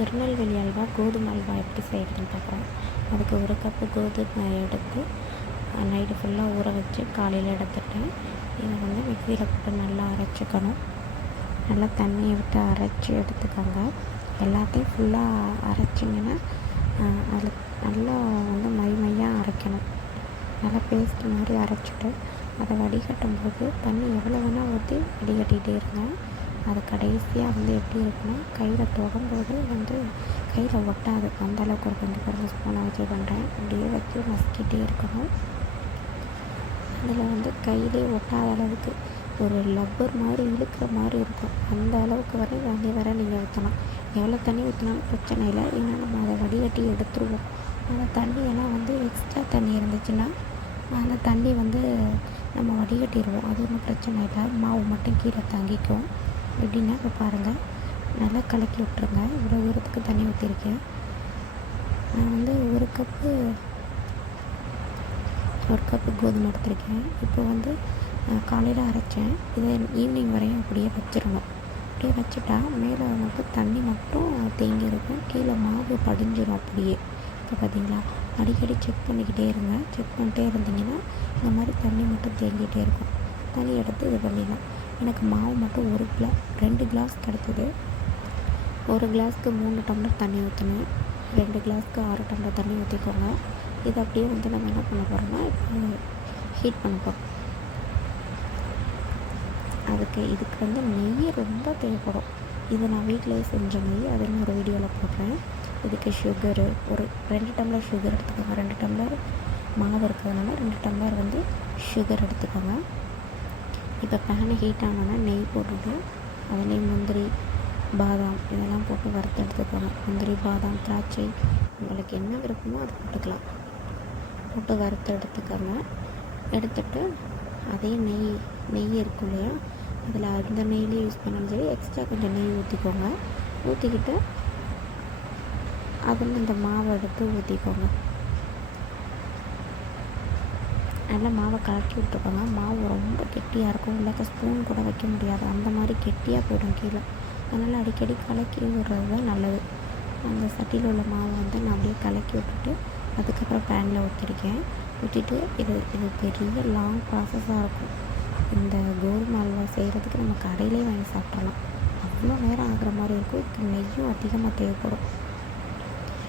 திருநெல்வேலி அல்வா கோதுமை அல்வா எப்படி செய்கிறதுன்னு பார்க்குறோம். அதுக்கு 1 கப்பு கோதுமை எடுத்து நைட்டு ஃபுல்லாக ஊற வச்சு காலையில் எடுத்துட்டேன். இதை வந்து மிக்சியில் போட்டு நல்லா அரைச்சிக்கணும். நல்லா தண்ணியை விட்டு அரைச்சி எடுத்துக்கோங்க. எல்லாத்தையும் ஃபுல்லாக அரைச்சிங்கன்னா அதில் நல்லா வந்து மையாக அரைக்கணும். நல்லா பேஸ்ட் மாதிரி அரைச்சிட்டு அதை வடிகட்டும் போது தண்ணி எவ்வளோ வேணால் ஊற்றி வடிகட்டிகிட்டே இருங்க. அது கடைசியாக வந்து எப்படி இருக்குன்னா கையில் தொடும்போது வந்து கையில் ஒட்டாது. அந்தளவுக்கு ஒரு கொஞ்சம் ஸ்பூனை வச்சு பண்ணுறேன். அப்படியே வச்சு மசிக்கிட்டே இருக்கணும். அதில் வந்து கையிலே ஒட்டாத அளவுக்கு ஒரு லப்பர் மாதிரி இழுக்கிற மாதிரி இருக்கும். அந்த அளவுக்கு வரை தண்ணி வர நீங்கள் ஊற்றலாம். எவ்வளோ தண்ணி ஊற்றினாலும் பிரச்சனை இல்லை. ஏன்னா நம்ம அதை வடிகட்டி எடுத்துருவோம். அந்த தண்ணியெல்லாம் வந்து எக்ஸ்ட்ரா தண்ணி இருந்துச்சுன்னா அந்த தண்ணி வந்து நம்ம வடிகட்டிடுவோம். அது ஒன்றும் பிரச்சனை இல்லை. மாவு மட்டும் கீழே தங்கிக்கும். எப்படின்னா இப்போ பாருங்கள், நல்லா கலக்கி விட்ருங்க. இவ்வளோ தூரத்துக்கு தண்ணி ஊற்றிருக்கேன். நான் வந்து ஒரு கப்பு கோதுமை எடுத்திருக்கேன். இப்போ வந்து காலையில் அரைச்சேன். இதை ஈவினிங் வரையும் அப்படியே வச்சிடணும். அப்படியே வச்சுட்டா மேலே வந்து தண்ணி மட்டும் தேங்கி இருக்கும், கீழே மாவு படிஞ்சிடும் அப்படியே. இப்போ பார்த்தீங்களா, அடிக்கடி செக் பண்ணிக்கிட்டே இருங்க. செக் பண்ணிட்டே இருந்தீங்கன்னா இந்த மாதிரி தண்ணி மட்டும் தேங்கிகிட்டே இருக்கும். தண்ணி எடுத்து இது பண்ணிடலாம். எனக்கு மாவு மட்டும் 2 கிளாஸ் கிடச்சிது. 1 கிளாஸ்க்கு 3 டம்ளர் தண்ணி ஊற்றணும். 2 கிளாஸ்க்கு 6 டம்ளர் தண்ணி ஊற்றிக்கோங்க. இது அப்படியே வந்து நம்ம என்ன பண்ண போகிறோம்னா இப்போ ஹீட் பண்ண போகிறோம். இதுக்கு வந்து நெய் ரொம்ப தேவைப்படும். இது நான் வீட்டிலேயே செஞ்ச நெய். அதை நான் ஒரு வீடியோவில் போடுறேன். இதுக்கு சுகரு ஒரு 2 டம்ளர் சுகர் எடுத்துக்கோங்க. 2 டம்ளர் மாவு இருக்கிறதுனால 2 டம்ளர் வந்து சுகர் எடுத்துக்கோங்க. இப்போ பேனை ஹீட் ஆனோன்னா நெய் போட்டுட்டு அதுலேயும் முந்திரி, பாதாம் இதெல்லாம் போட்டு வறுத்து எடுத்துக்கோங்க. முந்திரி, பாதாம், திராட்சை உங்களுக்கு என்ன விருப்பமோ அது போட்டுக்கலாம். போட்டு வறுத்து எடுத்துக்கோங்க. எடுத்துட்டு அதே நெய் இருக்கும் இல்லையா, அதில் அந்த நெய்லேயே யூஸ் பண்ணாலும் சரி, எக்ஸ்ட்ரா கொஞ்சம் நெய் ஊற்றிக்கோங்க. ஊற்றிக்கிட்டு அதில் இந்த மாவை எடுத்து ஊற்றிக்கோங்க. நல்லா மாவை கலக்கி விட்டுக்கோங்க. மாவு ரொம்ப கெட்டியாக இருக்கும். உள்ளக்க ஸ்பூன் கூட வைக்க முடியாது, அந்த மாதிரி கெட்டியாக போயிடும் கீழே. அதனால் அடிக்கடி கலக்கி விடுறது தான் நல்லது. அந்த சட்டியில் உள்ள மாவை வந்து நான் அப்படியே கலக்கி விட்டுட்டு அதுக்கப்புறம் பேனில் ஊற்றிருக்கேன். ஊற்றிட்டு இது பெரிய லாங் ப்ராசஸாக இருக்கும். இந்த கோதுமை அல்வா செய்கிறதுக்கு நம்ம கடையிலே வாங்கி சாப்பிட்றலாம். அவ்வளோ நேரம் ஆகிற மாதிரி இருக்கும். இதுக்கு நெய்யும் அதிகமாக தேவைப்படும்.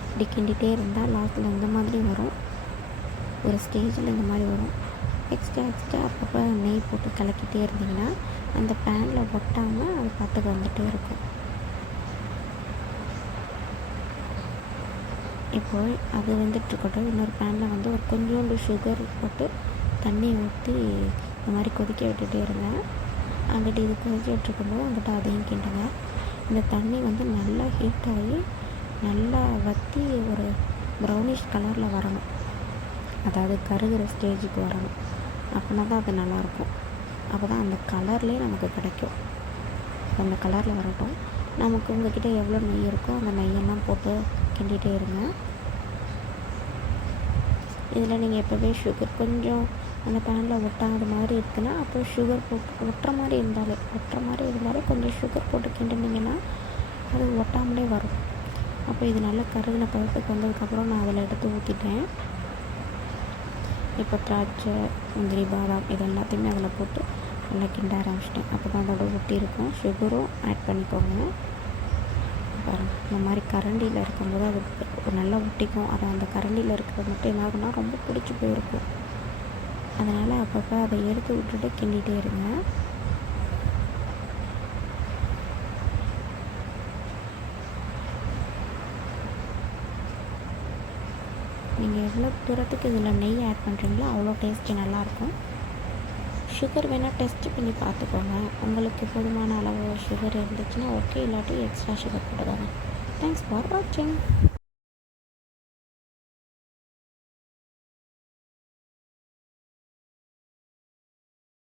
இப்படி கிண்டிகிட்டே இருந்தால் லாஸ்ட்டில் இந்த மாதிரி வரும். ஒரு ஸ்டேஜில் இந்த மாதிரி வரும். எக்ஸ்ட்ரா அப்பப்போ நெய் போட்டு கலக்கிட்டே இருந்திங்கன்னா அந்த பேனில் ஒட்டாமல் அது பாட்டுக்கு வந்துகிட்டே இருக்கும். இப்போது அது வந்துட்டுருக்கட்டும். இன்னொரு பேனில் வந்து ஒரு கொஞ்சோண்டு சுகர் போட்டு தண்ணி ஊற்றி இந்த மாதிரி கொதிக்க விட்டுட்டே இருங்க. அங்கிட்டு இது கொதிக்க விட்டுருக்கும்போது அங்கிட்ட அதையும் கிண்டுங்க. இந்த தண்ணி வந்து நல்லா ஹீட் ஆகி நல்லா வற்றி ஒரு ப்ரௌனிஷ் கலரில் வரணும். அதாவது கருகிற ஸ்டேஜுக்கு வரணும். அப்படின்னா தான் அது நல்லாயிருக்கும். அப்போ தான் அந்த கலர்லேயே நமக்கு கிடைக்கும். அந்த கலரில் வரட்டும். நமக்கு உங்கள்கிட்ட எவ்வளோ நெய் இருக்கோ அந்த நெய்யெல்லாம் போட்டு கிண்டிகிட்டே இருங்க. இதில் நீங்கள் எப்போவே சுகர் கொஞ்சம் அந்த பேனில் ஒட்டாத மாதிரி இருக்குன்னா அப்போ சுகர் போட்டு ஒட்டுற மாதிரி இருந்தாலே கொஞ்சம் சுகர் போட்டு கிண்டினீங்கன்னா அது ஒட்டாமலே வரும். அப்போ இது நல்லா கருகின பழத்துக்கு வந்ததுக்கப்புறம் நான் அதில் எடுத்து ஊற்றிட்டேன். இப்போ திராட்சை, முந்திரி, பாதாம் இது எல்லாத்தையுமே அதில் போட்டு நல்லா கிண்ட ஆரம்பிச்சிட்டேன். அப்போ தான் அதோட ஒட்டி இருக்கும். சுகரும் ஆட் பண்ணிக்கோங்க. பாருங்கள், இந்த மாதிரி கரண்டியில் இருக்கும்போது அது நல்லா ஒட்டிக்கும். அது அந்த கரண்டியில் இருக்கிறது மட்டும் என்ன ஆகுனா ரொம்ப பிடிச்சி போயிருக்கும். அதனால் அப்பப்போ அதை எடுத்து விட்டுட்டு கிண்டிகிட்டே இருங்க. நீங்கள் எவ்வளோ தூரத்துக்கு இதில் நெய் ஆட் பண்ணுறீங்களோ அவ்வளோ டேஸ்ட்டு நல்லாயிருக்கும். சுகர் வேணால் டெஸ்ட் பண்ணி பார்த்துக்கோங்க. உங்களுக்கு போதுமான அளவு சுகர் இருந்துச்சுன்னா ஓகே, இல்லாட்டி எக்ஸ்ட்ரா சுகர் போட்டுக்கோங்க. தேங்க்ஸ் ஃபார் வாட்சிங்.